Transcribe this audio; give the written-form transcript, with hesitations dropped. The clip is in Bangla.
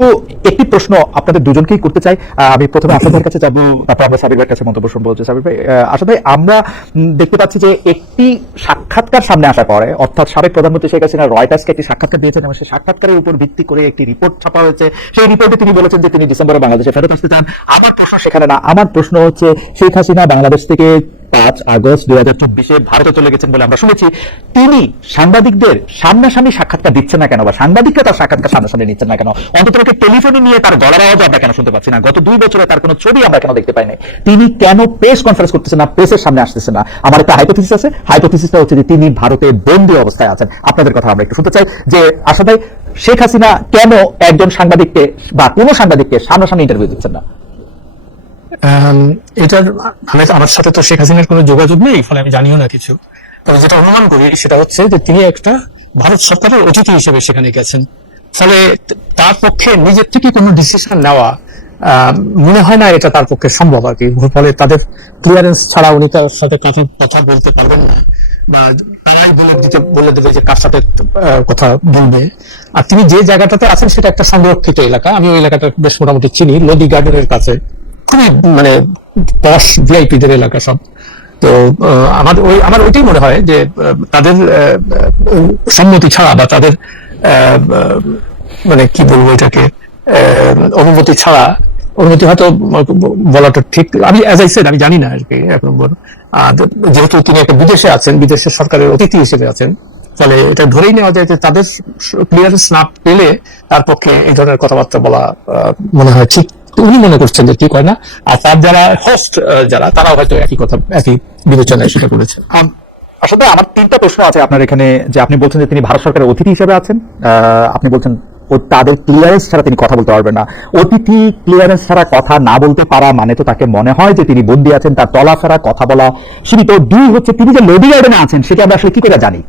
তো একটি প্রশ্ন আপনাদের দুজনকেই করতে চাই। আমি প্রথমে আপনাদের কাছে যাব, তারপর আমরা সাবির ভাইয়ের কাছে মন্তব্য শুনবো। সাবির ভাই, আসলে আমরা দেখতে পাচ্ছি যে একটি সাক্ষাৎকার সামনে আসার পরে, অর্থাৎ সাবেক প্রধানমন্ত্রী শেখ হাসিনা রয়টার্সকে একটি সাক্ষাৎকার দিয়েছেন এবং সেই সাক্ষাৎকারের উপর ভিত্তি করে একটি রিপোর্ট ছাপা হয়েছে। সেই রিপোর্টে তিনি বলেছেন যে তিনি ডিসেম্বরে বাংলাদেশে ফেরত আসতে চান। আমার প্রশ্ন সেখানে না, আমার প্রশ্ন হচ্ছে শেখ হাসিনা বাংলাদেশ থেকে 5 আগস্ট 2024 ভারতে চলে গেছেন বলে আমরা শুনেছি। তিনি সাংবাদিকদের সামনাসামনি সাক্ষাৎকার দিচ্ছেন না কেন, বা সাংবাদিকরা তার সাক্ষাৎকার সামনাসামনি নিচ্ছেন না কেন? অন্তত টেলিফোনে নিয়ে তার গলার আওয়াজ আমরা কেন শুনতে পাচ্ছি না? গত 2 বছরে তার কোনো ছবি আমরা কেন দেখতে পাই নাই? তিনি কেন প্রেস কনফারেন্স করতেছেন না, প্রেসের সামনে আসতেছেন না? আমার একটা হাইপোথিসিস আছে। হাইপোথিসিসটা হচ্ছে যে তিনি ভারতে বন্দী অবস্থায় আছেন। আপনাদের কথা আমরা একটু শুনতে চাই যে আসলে শেখ হাসিনা কেন একজন সাংবাদিককে বা কোনো সাংবাদিককে সামনাসামনি ইন্টারভিউ দিচ্ছেন না? এটার আমার সাথে তো শেখ হাসিনার কোনো যোগাযোগ নেই, ফলে আমি জানিও না কিছু। তবে যেটা অনুমান করি সেটা হচ্ছে যে তিনি একটা ভারত সরকারের অতিথি হিসেবে সেখানে গেছেন, ফলে তার পক্ষে নিজের থেকে কোনো ডিসিশন নেওয়া মনে হয় না এটা তার পক্ষে সম্ভব আর কি। ফলে তাদের ক্লিয়ারেন্স ছাড়া উনি তার সাথে কথা বলতে পারবেন না, বা তারাই বলে দেবে যে কার সাথে কথা বলবে। আর তিনি যে জায়গাটাতে আছেন সেটা একটা সংরক্ষিত এলাকা। আমি ওই এলাকাটা বেশ মোটামুটি চিনি, লোদি গার্ডেনের কাছে, খুবই পশ ভিআইপিদের এলাকা সব। তো আমার ওইটাই মনে হয় যে তাদের সম্মতি ছাড়া বা তাদের কি বলবো এটাকে, অনুমতি ছাড়া, অনুমতি হয়তো বলাটা ঠিক, আমি অ্যাজ আই সেড আমি জানি না আর কি। 1 নম্বর, যেহেতু তিনি একটা বিদেশে আছেন, বিদেশের সরকারের অতিথি হিসেবে আছেন, ফলে এটা ধরেই নেওয়া যায় যে তাদের ক্লিয়ারেন্স না পেলে তার পক্ষে এই ধরনের কথাবার্তা বলা মনে হয় ঠিক উনি মনে করছেন যে ঠিক হয় না। আর তার যারা হোস্ট যারা, তারাও হয়তো একই বিবেচনায় সেটা করেছেন। আসলে আমার 3টা প্রশ্ন আছে আপনার এখানে। যে আপনি বলছেন যে তিনি ভারত সরকারের অতিথি হিসেবে আছেন, আপনি বলছেন তাদের ক্লিয়ারেন্স ছাড়া তিনি কথা বলতে পারবেন না। অতিথি ক্লিয়ারেন্স ছাড়া কথা না বলতে পারা মানে তো তাকে মনে হয় যে তিনি বন্দী আছেন, তার চলাফেরা কথা বলা সীমিত। 2 হচ্ছে তিনি যে লোডি গার্ডেনে আছেন সেটা আমরা আসলে কি করে জানি?